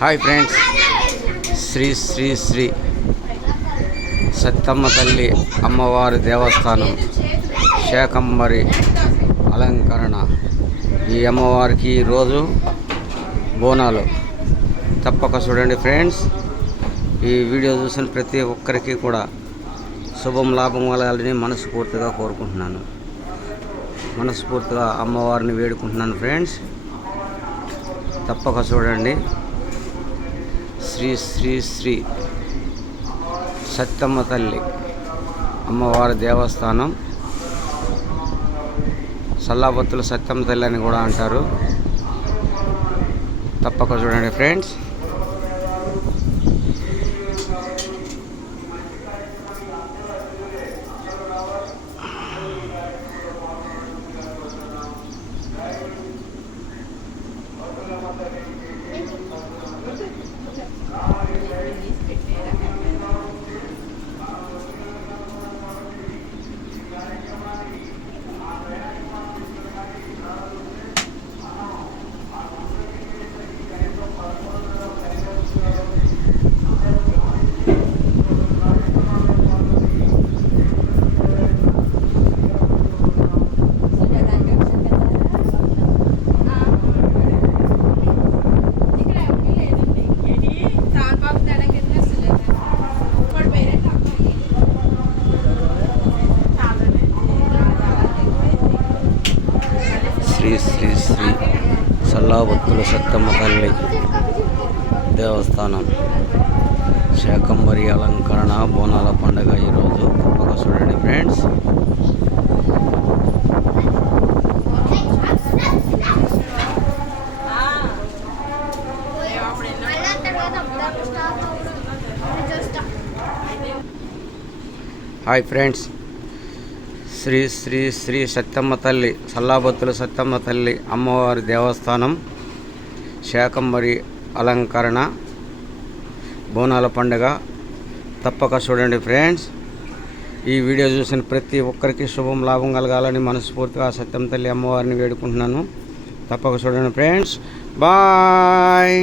Hi friends. Shri Shri Shri Sattamma తల్లి అమ్మవారి దేవస్థానం శాకంబరి అలంకరణ. ఈ అమ్మవారికి ఈరోజు బోనాలు. తప్పక చూడండి ఫ్రెండ్స్. ఈ వీడియో చూసిన ప్రతి ఒక్కరికి కూడా శుభం లాభం కలగాలని మనస్ఫూర్తిగా కోరుకుంటున్నాను. మనస్ఫూర్తిగా అమ్మవారిని వేడుకుంటున్నాను ఫ్రెండ్స్. తప్పక చూడండి. శ్రీ శ్రీ శ్రీ సత్తమ్మ తల్లి అమ్మవారి దేవస్థానం. సల్లాబత్తుల సత్తమ్మ తల్లి అని కూడా అంటారు. తప్పక చూడండి ఫ్రెండ్స్. శ్రీ శ్రీ శ్రీ సల్లాభక్తుల సత్తమ్మ తల్లి దేవస్థానం. శాకంబరి అలంకరణ బోనాల పండుగ ఈరోజు. తప్పక చూడండి friends. Hi friends. Sri Sri Sri Satyamma తల్లి సల్లాబత్తుల సత్యమ్మ తల్లి అమ్మవారి దేవస్థానం శాకంబరి అలంకరణ బోనాల పండుగ. తప్పక చూడండి ఫ్రెండ్స్. ఈ వీడియో చూసిన ప్రతి ఒక్కరికి శుభం లాభం కలగాలని మనస్ఫూర్తిగా సత్యం తల్లి అమ్మవారిని వేడుకుంటున్నాను. తప్పక చూడండి ఫ్రెండ్స్. బాయ్.